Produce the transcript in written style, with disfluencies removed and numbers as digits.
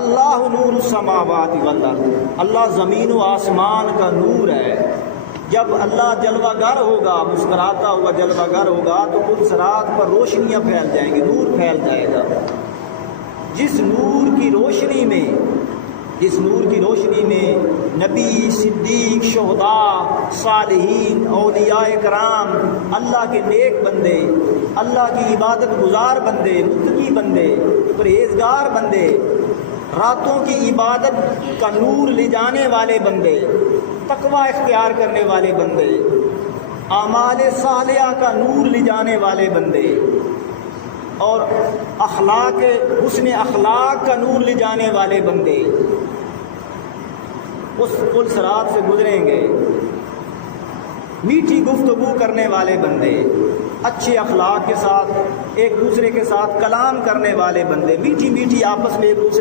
اللہ نور السماوات والارض، اللہ زمین و آسمان کا نور ہے۔ جب اللہ جلوہ گر ہوگا، مسکراتا ہوا جلوہ گر ہوگا تو پل صراط پر روشنیاں پھیل جائیں گی، نور پھیل جائے گا۔ جس نور کی روشنی میں نبی، صدیق، شہداء، صالحین، اولیاء کرام، اللہ کے نیک بندے، اللہ کی عبادت گزار بندے، متقی بندے، پرہیزگار بندے، راتوں کی عبادت کا نور لے جانے والے بندے، تقوی اختیار کرنے والے بندے، اعمال صالحہ کا نور لے جانے والے بندے، اور حسن اخلاق کا نور لے جانے والے بندے اس پل صراط سے گزریں گے۔ میٹھی گفتگو کرنے والے بندے، اچھے اخلاق کے ساتھ ایک دوسرے کے ساتھ کلام کرنے والے بندے، میٹھی میٹھی آپس میں ایک دوسرے